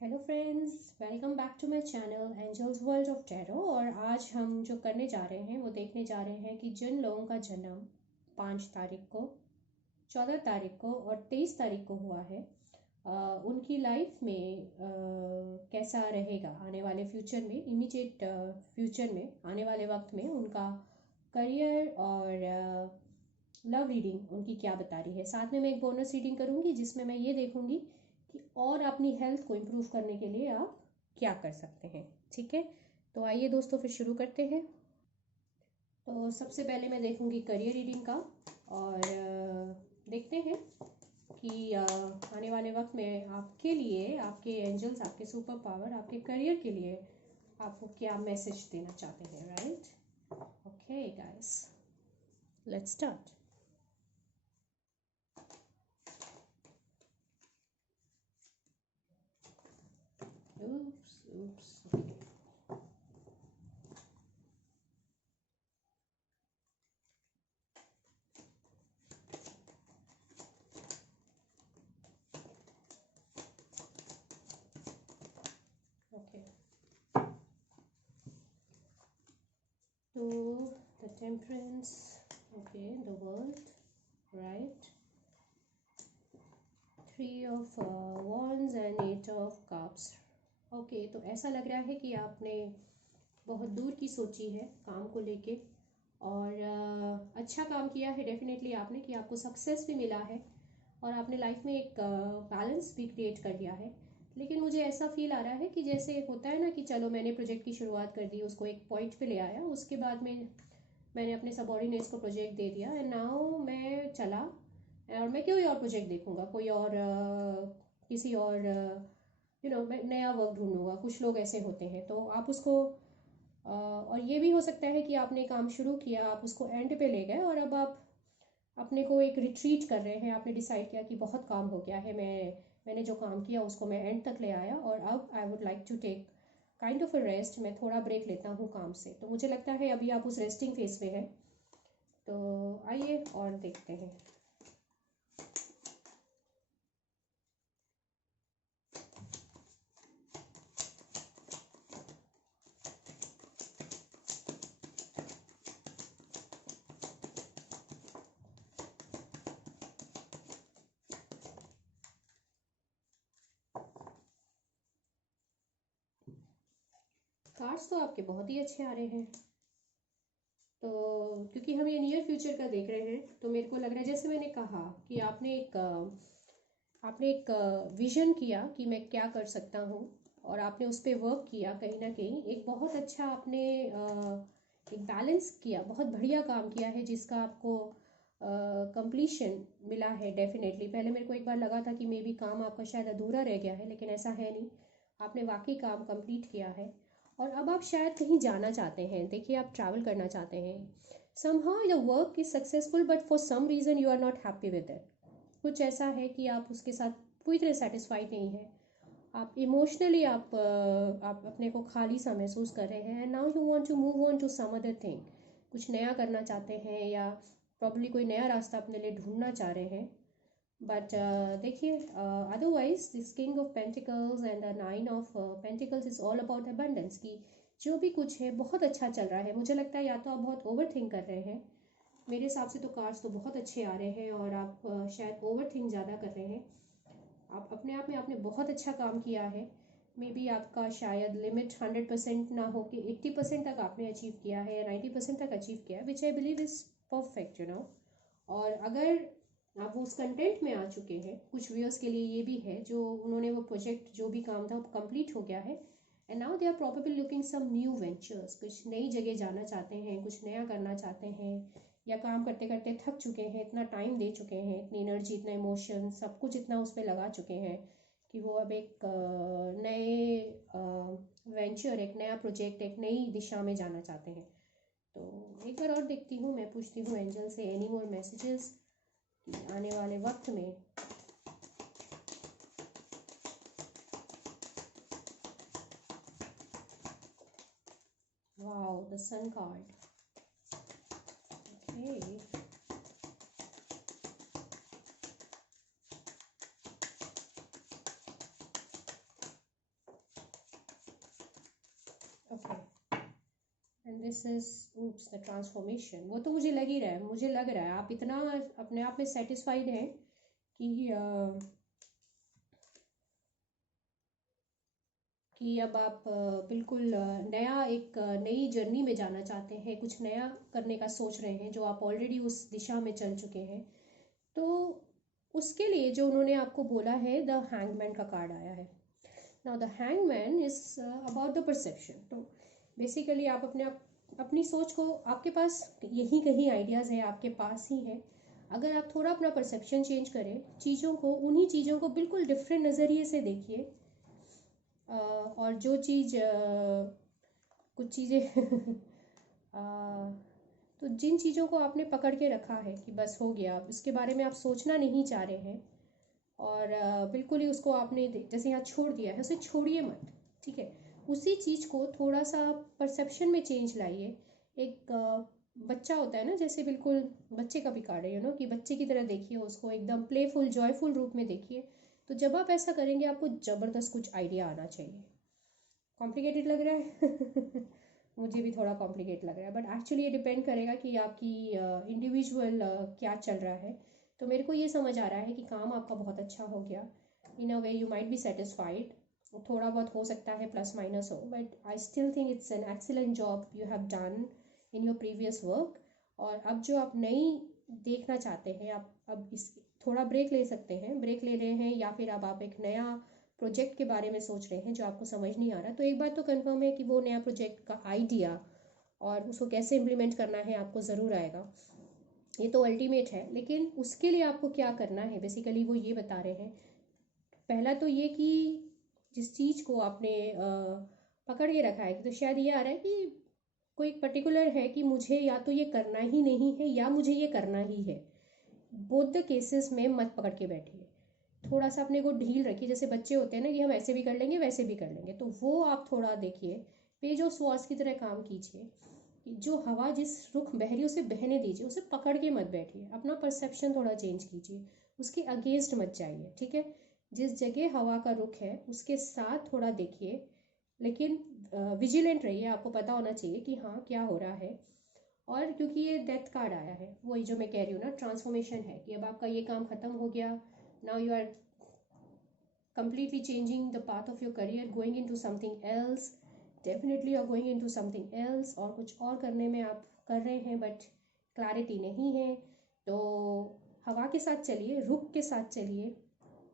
Hello friends, welcome back to my channel angels world of tarot. और आज हम जो करने जा रहे हैं वो देखने जा रहे हैं कि जिन लोगों का जन्म 5 तारीख को, 14 तारीख को और 23 तारीख को हुआ है, उनकी लाइफ में कैसा रहेगा आने वाले फ्यूचर में, इमीडिएट फ्यूचर में, आने वाले वक्त में उनका करियर और लव रीडिंग उनकी क्या बता रही है। साथ में मैं एक बोनस रीडिंग करूंगी जिसमें मैं ये देखूंगी कि और अपनी हेल्थ को इम्प्रूव करने के लिए आप क्या कर सकते हैं। ठीक है, तो आइए दोस्तों फिर शुरू करते हैं। तो सबसे पहले मैं देखूंगी करियर रीडिंग का और देखते हैं कि आने वाले वक्त में आपके लिए, आपके एंजल्स, आपके सुपर पावर आपके करियर के लिए आपको क्या मैसेज देना चाहते हैं। Right, okay guys, let's start. oops oops okay, so the temperance, okay, the world, right, 3 of wands and 8 of cups। Okay, तो ऐसा लग रहा है कि आपने बहुत दूर की सोची है काम को लेके और अच्छा काम किया है डेफिनेटली आपने, कि आपको सक्सेस भी मिला है और आपने लाइफ में एक बैलेंस भी क्रिएट कर दिया है। लेकिन मुझे ऐसा फील आ रहा है कि जैसे होता है ना कि चलो मैंने प्रोजेक्ट की शुरुआत कर दी, उसको एक पॉइंट पे ले आया, उसके बाद में मैंने अपने सबऑर्डिनेट्स को प्रोजेक्ट दे दिया एंड नाउ मैं चला और मैं कोई और प्रोजेक्ट देखूंगा, कोई और किसी और मैं नया वर्क ढूंढूंगा। कुछ लोग ऐसे होते हैं, तो आप उसको और ये भी हो सकता है कि आपने काम शुरू किया, आप उसको एंड पे ले गए और अब आप अपने को एक रिट्रीट कर रहे हैं। आपने डिसाइड किया कि बहुत काम हो गया है, मैंने जो काम किया उसको मैं एंड तक ले आया और अब I would like to take kind of a rest, मैं थोड़ा ब्रेक लेता हूँ काम से। तो मुझे लगता है अभी आप उस रेस्टिंग फेज में हैं। तो आइए और देखते हैं। कार्ड्स तो आपके बहुत ही अच्छे आ रहे हैं। तो क्योंकि हम ये नियर फ्यूचर का देख रहे हैं तो मेरे को लग रहा है, जैसे मैंने कहा कि आपने एक विजन किया कि मैं क्या कर सकता हूँ और आपने उस पर वर्क किया। कहीं ना कहीं एक बहुत अच्छा आपने एक बैलेंस किया, बहुत बढ़िया काम किया है जिसका आपको कंप्लीशन मिला है डेफिनेटली। पहले मेरे को एक बार लगा था कि मे बी काम आपका शायद अधूरा रह गया है, लेकिन ऐसा है नहीं, आपने वाकई काम कंप्लीट किया है। और अब आप शायद कहीं जाना चाहते हैं, देखिए आप ट्रैवल करना चाहते हैं। somehow your work is successful but for some reason you are not happy with it। कुछ ऐसा है कि आप उसके साथ पूरी तरह सेटिस्फाइड नहीं है, आप इमोशनली आप अपने को खाली सा महसूस कर रहे हैं and now you want to move on to some other thing. कुछ नया करना चाहते हैं या प्रॉब्ली कोई नया रास्ता अपने लिए ढूंढना चाह रहे हैं। बट देखिए, otherwise this king of pentacles and the 9 of pentacles is all about abundance की जो भी कुछ है बहुत अच्छा चल रहा है। मुझे लगता है या तो आप बहुत ओवर थिंक कर रहे हैं, मेरे हिसाब से तो कार्ड्स तो बहुत अच्छे आ रहे हैं, और आप शायद ओवर थिंक ज़्यादा कर रहे हैं। आप अपने आप में आपने बहुत अच्छा काम किया है। मे बी आपका शायद लिमिट 100% ना हो कि 80% तक आपने अचीव किया है या 90% तक अचीव किया है, विच आई बिलीव इज़ परफेक्ट और अगर आप उस कंटेंट में आ चुके हैं, कुछ व्यूअर्स के लिए ये भी है जो उन्होंने वो प्रोजेक्ट जो भी काम था वो कंप्लीट हो गया है and now they are probably looking some new ventures, कुछ नई जगह जाना चाहते हैं, कुछ नया करना चाहते हैं, या काम करते करते थक चुके हैं, इतना टाइम दे चुके हैं, इतनी एनर्जी, इतना इमोशन, सब कुछ इतना उस पर लगा चुके हैं कि वो अब एक नए वेंचर, एक नया प्रोजेक्ट, एक नई दिशा में जाना चाहते हैं। तो एक बार और देखती हूँ, मैं पूछती हूँ एंजल से एनी मोर मैसेजेस आने वाले वक्त में। Wow, the sun card, okay, okay, and this is oops the transformation. वो तो मुझे लग ही रहा है, मुझे लग रहा है आप इतना अपने आप में सेटिस्फाइड हैं कि अब आप बिल्कुल नया एक नई जर्नी में जाना चाहते हैं, कुछ नया करने का सोच रहे हैं जो आप ऑलरेडी उस दिशा में चल चुके हैं। तो उसके लिए जो उन्होंने आपको बोला है, द हैंगमैन का कार्ड आया है। Now the hangman is about the perception. तो बेसिकली आप अपनी सोच को, आपके पास यही कहीं आइडियाज़ है, आपके पास ही है। अगर आप थोड़ा अपना परसेप्शन चेंज करें, चीज़ों को, उन्हीं चीज़ों को बिल्कुल डिफरेंट नज़रिए से देखिए, और जो चीज़ कुछ चीज़ें तो जिन चीज़ों को आपने पकड़ के रखा है कि बस हो गया, अब इसके बारे में आप सोचना नहीं चाह रहे हैं, और बिल्कुल ही उसको आपने जैसे यहाँ छोड़ दिया है, उसे छोड़िए मत, ठीक है। उसी चीज़ को थोड़ा सा परसेप्शन में चेंज लाइए। एक बच्चा होता है ना, जैसे बिल्कुल बच्चे का भी कार्ड है, कि बच्चे की तरह देखिए उसको, एकदम प्लेफुल जॉयफुल रूप में देखिए। तो जब आप ऐसा करेंगे आपको ज़बरदस्त कुछ आइडिया आना चाहिए। कॉम्प्लिकेटेड लग रहा है मुझे भी थोड़ा कॉम्प्लिकेट लग रहा है, बट एक्चुअली ये डिपेंड करेगा कि आपकी इंडिविजुअल क्या चल रहा है। तो मेरे को ये समझ आ रहा है कि काम आपका बहुत अच्छा हो गया, in a way you might be satisfied. थोड़ा बहुत हो सकता है प्लस माइनस हो, but I still think it's an excellent job you have done in your previous work. और अब जो आप नई देखना चाहते हैं, आप अब इस थोड़ा ब्रेक ले सकते हैं, ब्रेक ले रहे हैं, या फिर अब आप एक नया प्रोजेक्ट के बारे में सोच रहे हैं जो आपको समझ नहीं आ रहा। तो एक बात तो कंफर्म है कि वो नया प्रोजेक्ट का आइडिया और उसको कैसे इम्प्लीमेंट करना है आपको ज़रूर आएगा, ये तो अल्टीमेट है। लेकिन उसके लिए आपको क्या करना है, बेसिकली वो ये बता रहे हैं। पहला तो ये कि जिस चीज़ को आपने पकड़ के रखा है, तो शायद ये आ रहा है कि कोई पर्टिकुलर है कि मुझे या तो ये करना ही नहीं है या मुझे ये करना ही है। बोथ द केसेस में मत पकड़ के बैठिए, थोड़ा सा अपने को ढील रखिए। जैसे बच्चे होते हैं ना कि हम ऐसे भी कर लेंगे वैसे भी कर लेंगे, तो वो आप थोड़ा देखिए, पेज ऑफ स्वॉर्ड्स की तरह काम कीजिए कि जो हवा जिस रुख बह रही है उसे बहने दीजिए, उसे पकड़ के मत बैठिए। अपना परसेप्शन थोड़ा चेंज कीजिए, उसके अगेंस्ट मत जाइए, ठीक है। जिस जगह हवा का रुख है उसके साथ थोड़ा देखिए, लेकिन विजिलेंट रहिए। आपको पता होना चाहिए कि हाँ क्या हो रहा है। और क्योंकि ये डेथ कार्ड आया है, वही जो मैं कह रही हूँ ना, ट्रांसफॉर्मेशन है कि अब आपका ये काम खत्म हो गया। Now you are completely changing the path of your career, going into something else, definitely you are going into something else, और कुछ और करने में आप कर रहे हैं बट क्लैरिटी नहीं है। तो हवा के साथ चलिए, रुख के साथ चलिए,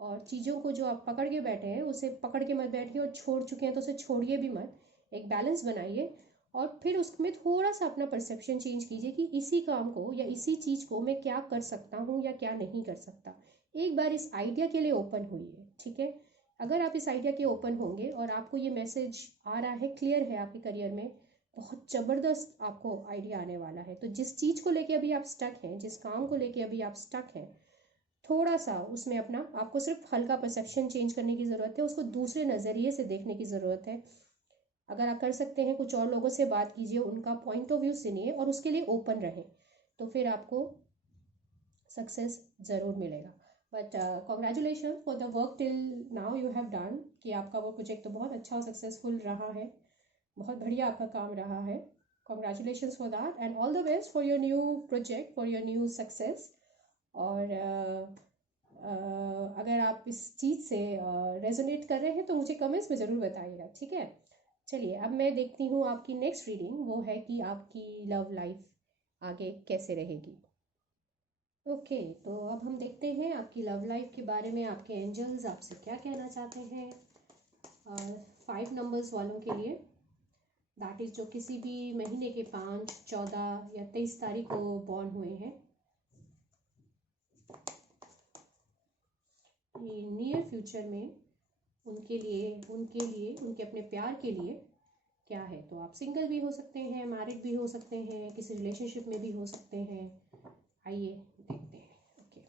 और चीज़ों को जो आप पकड़ के बैठे हैं उसे पकड़ के मत बैठिए, और छोड़ चुके हैं तो उसे छोड़िए भी मत। एक बैलेंस बनाइए, और फिर उसमें थोड़ा सा अपना परसेप्शन चेंज कीजिए कि इसी काम को या इसी चीज़ को मैं क्या कर सकता हूँ या क्या नहीं कर सकता। एक बार इस आइडिया के लिए ओपन होइए, ठीक है। अगर आप इस आइडिया के ओपन होंगे और आपको ये मैसेज आ रहा है, क्लियर है आपके करियर में, बहुत ज़बरदस्त आपको आइडिया आने वाला है। तो जिस चीज़ को लेके अभी आप स्टक हैं, जिस काम को लेके अभी आप स्टक हैं, थोड़ा सा उसमें अपना, आपको सिर्फ हल्का परसेप्शन चेंज करने की ज़रूरत है, उसको दूसरे नज़रिए से देखने की ज़रूरत है। अगर आप कर सकते हैं, कुछ और लोगों से बात कीजिए, उनका पॉइंट ऑफ व्यू सुनिए और उसके लिए ओपन रहें, तो फिर आपको सक्सेस ज़रूर मिलेगा। But congratulation for the work till now you have done, कि आपका वो प्रोजेक्ट तो बहुत अच्छा और सक्सेसफुल रहा है, बहुत बढ़िया आपका काम रहा है। Congratulation for that, and all the best for your new project, for your new success. और अगर आप इस चीज़ से रेजोनेट कर रहे हैं तो मुझे कमेंट्स में ज़रूर बताइएगा, ठीक है। चलिए अब मैं देखती हूँ आपकी नेक्स्ट रीडिंग, वो है कि आपकी लव लाइफ आगे कैसे रहेगी। ओके, तो अब हम देखते हैं आपकी लव लाइफ के बारे में, आपके एंजल्स आपसे क्या कहना चाहते हैं 5 नंबर्स वालों के लिए, दैट इज़ जो किसी भी महीने के 5, 14 या 23 तारीख को बॉर्न हुए हैं। ये नियर फ्यूचर में उनके लिए उनके अपने प्यार के लिए क्या है। तो आप सिंगल भी हो सकते हैं, मैरिड भी हो सकते हैं, किसी रिलेशनशिप में भी हो सकते हैं। आइए देखते हैं। ओके,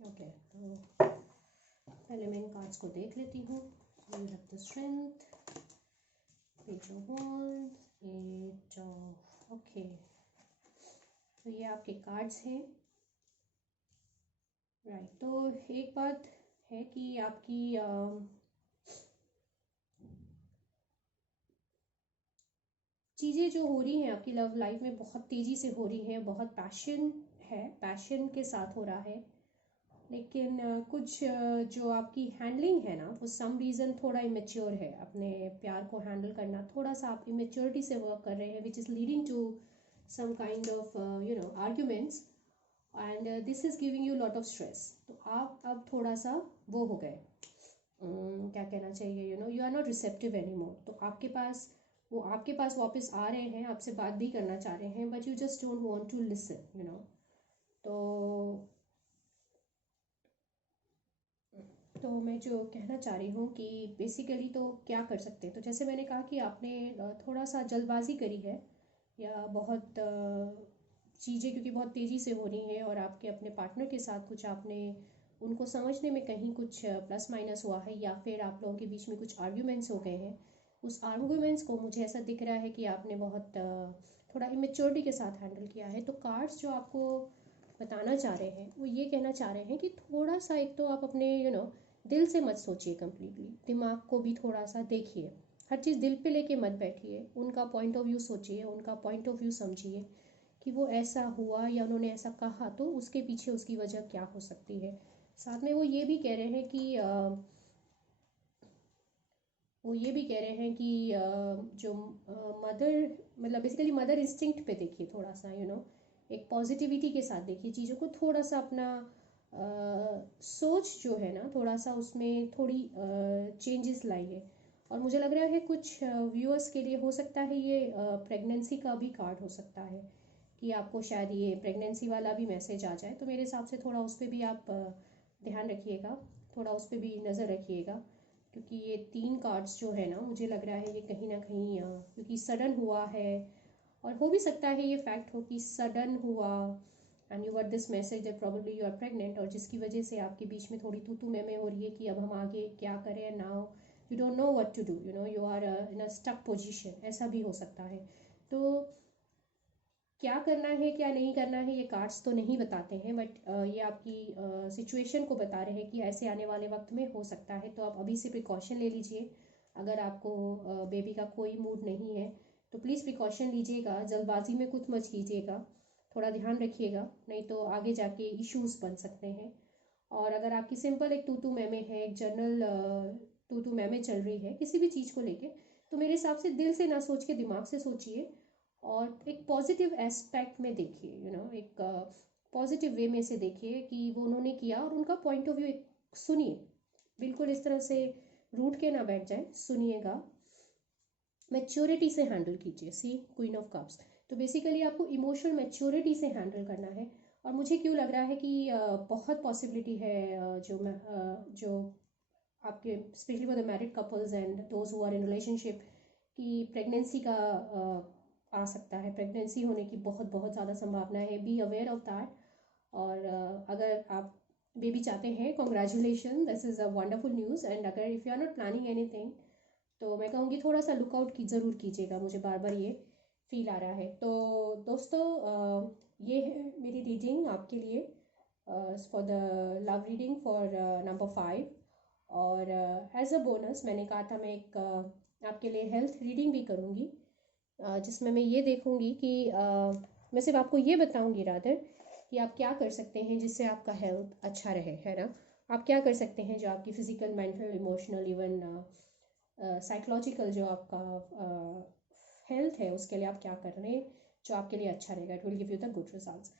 ओके, तो पहले मैं इन कार्ड्स को देख लेती हूँ। You have the strength, page of wands, 8 of, okay. तो ये आपके कार्ड्स हैं, राइट। तो एक बात है कि आपकी चीज़ें जो हो रही हैं आपकी लव लाइफ में बहुत तेज़ी से हो रही हैं, बहुत पैशन है, पैशन के साथ हो रहा है, लेकिन कुछ जो आपकी हैंडलिंग है ना वो सम रीज़न थोड़ा इमेच्योर है। अपने प्यार को हैंडल करना थोड़ा सा आप इमेच्योरिटी से वर्क कर रहे हैं, which is leading to some kind of arguments, and this is giving you lot of stress. तो आप अब थोड़ा सा वो हो गए, क्या कहना चाहिए, you are not receptive any more. तो आपके पास वापस आ रहे हैं, आपसे बात भी करना चाह रहे हैं, but you just don't want to listen. तो मैं जो कहना चाह रही हूँ कि बेसिकली तो क्या कर सकते हैं, तो जैसे मैंने कहा कि आपने थोड़ा सा जल्दबाजी करी है, या बहुत चीज़ें क्योंकि बहुत तेज़ी से हो रही हैं, और आपके अपने पार्टनर के साथ कुछ आपने उनको समझने में कहीं कुछ प्लस माइनस हुआ है, या फिर आप लोगों के बीच में कुछ आर्ग्यूमेंट्स हो गए हैं। उस आर्ग्यूमेंट्स को मुझे ऐसा दिख रहा है कि आपने बहुत थोड़ा इमेच्योरिटी के साथ हैंडल किया है। तो कार्ड्स जो आपको बताना चाह रहे हैं वो ये कहना चाह रहे हैं कि थोड़ा सा, एक तो आप अपने दिल से मत सोचिए कम्प्लीटली, दिमाग को भी थोड़ा सा देखिए, हर चीज़ दिल पे लेके मत बैठिए, उनका पॉइंट ऑफ व्यू सोचिए, उनका पॉइंट ऑफ व्यू समझिए कि वो ऐसा हुआ या उन्होंने ऐसा कहा, तो उसके पीछे उसकी वजह क्या हो सकती है। साथ में वो ये भी कह रहे हैं कि जो मदर, मतलब बेसिकली मदर इंस्टिंक्ट पे देखिए थोड़ा सा, एक पॉजिटिविटी के साथ देखिए चीज़ों को, थोड़ा सा अपना सोच जो है ना थोड़ा सा उसमें थोड़ी चेंजेस लाइए। और मुझे लग रहा है कुछ व्यूअर्स के लिए हो सकता है ये प्रेगनेंसी का भी कार्ड हो सकता है, कि आपको शायद ये प्रेगनेंसी वाला भी मैसेज आ जाए। तो मेरे हिसाब से थोड़ा उस पर भी आप ध्यान रखिएगा, थोड़ा उस पर भी नज़र रखिएगा, क्योंकि ये 3 कार्ड्स जो है ना मुझे लग रहा है ये कहीं ना कहीं क्योंकि सडन हुआ है, और हो भी सकता है ये फैक्ट हो कि सडन हुआ and you got this message that probably you are pregnant, और जिसकी वजह से आपके बीच में थोड़ी तू में हो रही है कि अब हम आगे क्या करें, now you don't know what to do, you are in a stuck position, ऐसा भी हो सकता है। तो क्या करना है क्या नहीं करना है ये कार्ड्स तो नहीं बताते हैं, बट ये आपकी सिचुएशन को बता रहे हैं कि ऐसे आने वाले वक्त में हो सकता है। तो आप अभी से प्रिकॉशन ले लीजिए। अगर आपको बेबी का कोई मूड नहीं है तो प्लीज़ प्रिकॉशन लीजिएगा, जल्दबाजी में कुछ मत कीजिएगा, थोड़ा ध्यान रखिएगा, नहीं तो आगे जाके इश्यूज बन सकते हैं। और अगर आपकी सिंपल एक तू मैमे है, एक जनरल तू मैमे चल रही है किसी भी चीज़ को लेके, तो मेरे हिसाब से दिल से ना सोच के दिमाग से सोचिए, और एक पॉजिटिव एस्पेक्ट में देखिए, एक पॉजिटिव वे में से देखिए कि वो उन्होंने किया, और उनका पॉइंट ऑफ व्यू सुनिए, बिल्कुल इस तरह से रूठ के ना बैठ जाए, सुनिएगा, मैच्योरिटी से हैंडल कीजिए। सी क्वीन ऑफ कप्स, तो बेसिकली आपको इमोशनल मैच्योरिटी से हैंडल करना है। और मुझे क्यों लग रहा है कि बहुत पॉसिबिलिटी है जो आपके specially for the married couples and those who are in relationship, कि प्रेगनेंसी का आ सकता है, प्रेगनेंसी होने की बहुत बहुत ज़्यादा संभावना है, बी अवेयर ऑफ दैट। और अगर आप बेबी चाहते हैं, congratulation, this is a wonderful news. And अगर if you are not planning anything तो मैं कहूँगी थोड़ा सा लुकआउट की ज़रूर कीजिएगा, मुझे बार बार ये फील आ रहा है। तो दोस्तों ये है मेरी रीडिंग आपके लिए for the love reading for number 5। और एज अ बोनस मैंने कहा था मैं एक आपके लिए हेल्थ रीडिंग भी करूँगी, जिसमें मैं ये देखूँगी कि मैं सिर्फ आपको ये बताऊँगी रादर कि आप क्या कर सकते हैं जिससे आपका हेल्थ अच्छा रहे, है ना। आप क्या कर सकते हैं जो आपकी physical, mental, emotional, even psychological जो आपका हेल्थ है उसके लिए आप क्या कर रहे हैं जो आपके लिए अच्छा रहेगा, it will give you the good results.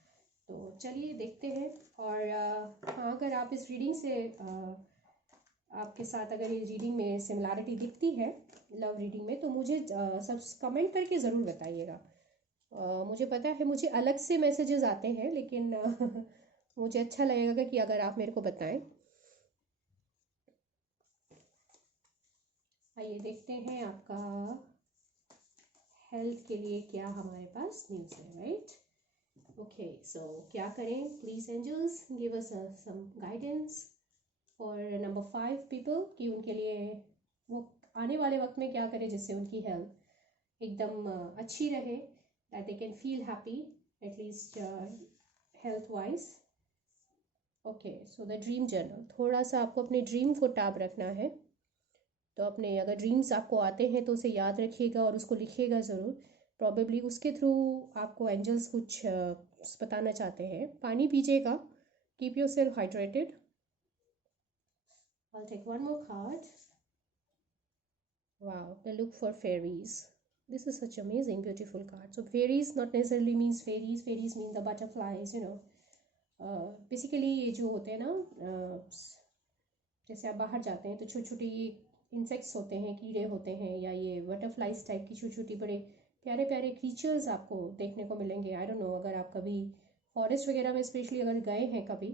तो चलिए देखते हैं। और हाँ, अगर आप इस रीडिंग से आपके साथ अगर ये रीडिंग में सिमिलैरिटी दिखती है लव रीडिंग में, तो मुझे सब कमेंट करके ज़रूर बताइएगा। मुझे पता है मुझे अलग से मैसेजेस आते हैं, लेकिन मुझे अच्छा लगेगा कि अगर आप मेरे को बताएं। आइए देखते हैं आपका हेल्थ के लिए क्या हमारे पास न्यूज़ है, राइट। ओके, सो क्या करें, please angels give us some guidance for number 5 people, कि उनके लिए वो आने वाले वक्त में क्या करें जिससे उनकी हेल्थ एकदम अच्छी रहे, that they can feel happy at least health wise. Okay, so the dream journal, थोड़ा सा आपको अपने ड्रीम को टैब रखना है। तो अपने अगर ड्रीम्स आपको आते हैं तो उसे याद रखिएगा और उसको लिखिएगा ज़रूर। प्रॉबेबली उसके थ्रू आपको एंजल्स कुछ बताना चाहते हैं। पानी पीजिएगा, keep your self hydrated. I'll take one more card. Wow, the look for fairies. This is such amazing, beautiful card. So fairies not necessarily means fairies. Fairies mean the butterflies, you know. Basically ये जो होते हैं ना, जैसे आप बाहर जाते हैं तो छोटे छोटे ये इंसेक्ट्स होते हैं, कीड़े होते हैं, या ये बटरफ्लाइज टाइप की छोटी छोटी बड़े प्यारे प्यारे क्रीचर्स आपको देखने को मिलेंगे। आई डोंट नो, अगर आप कभी फॉरेस्ट वगैरह में स्पेशली अगर गए हैं कभी,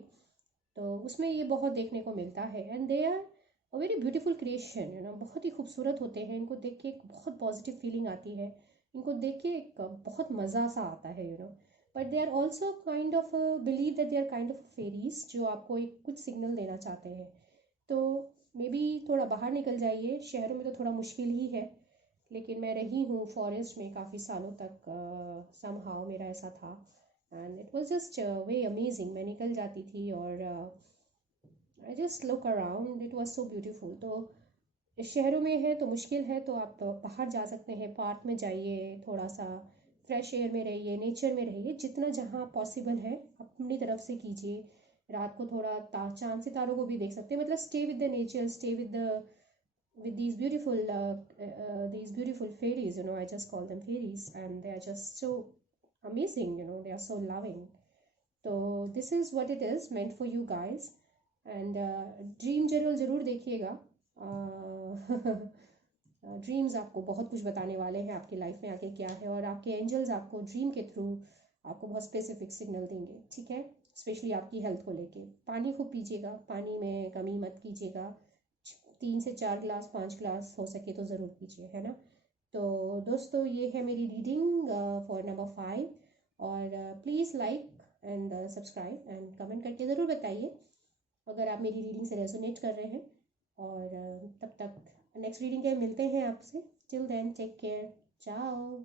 तो उसमें ये बहुत देखने को मिलता है। And they are a very beautiful creation, you know, बहुत ही खूबसूरत होते हैं। इनको देख के एक बहुत पॉजिटिव फीलिंग आती है, इनको देख के एक बहुत मज़ा सा आता है, you know. But they are also kind of believe that they are kind of fairies जो आपको एक कुछ सिग्नल देना चाहते हैं। तो मे बी थोड़ा बाहर निकल जाइए, शहरों में तो थोड़ा मुश्किल ही है, लेकिन मैं रही हूँ फॉरेस्ट में काफ़ी सालों तक, समहाउ मेरा ऐसा था, and it was just way amazing. मैं निकल जाती थी और I just look around, it was so beautiful. तो शहरों में है तो मुश्किल है, तो आप बाहर जा सकते हैं, पार्क में जाइए, थोड़ा सा फ्रेश एयर में रहिए, नेचर में रहिए, जितना जहाँ पॉसिबल है अपनी तरफ से कीजिए। रात को थोड़ा चांद सितारों को भी देख सकते हैं, मतलब stay with the nature, stay with the with these beautiful fairies, you know, I just call them fairies, and they are just so amazing, you know, they are so loving. So this is what it is meant for you guys, and dream journal ज़रूर देखिएगा। Dreams आपको बहुत कुछ बताने वाले हैं, आपकी life में आगे क्या है, और आपके एंजल्स आपको ड्रीम के थ्रू आपको बहुत स्पेसिफिक सिग्नल देंगे, ठीक है। स्पेशली आपकी हेल्थ को लेके पानी खूब पीजिएगा, पानी में कमी मत कीजिएगा, 3 से 4 ग्लास 5 ग्लास हो सके तो ज़रूर पीजिए, है ना। तो दोस्तों, ये है मेरी रीडिंग फॉर नंबर 5, और please like and subscribe and comment करके ज़रूर बताइए अगर आप मेरी रीडिंग से रेजोनेट कर रहे हैं। और तब तक नेक्स्ट रीडिंग के मिलते हैं आपसे। टिल देन टेक केयर, चाओ।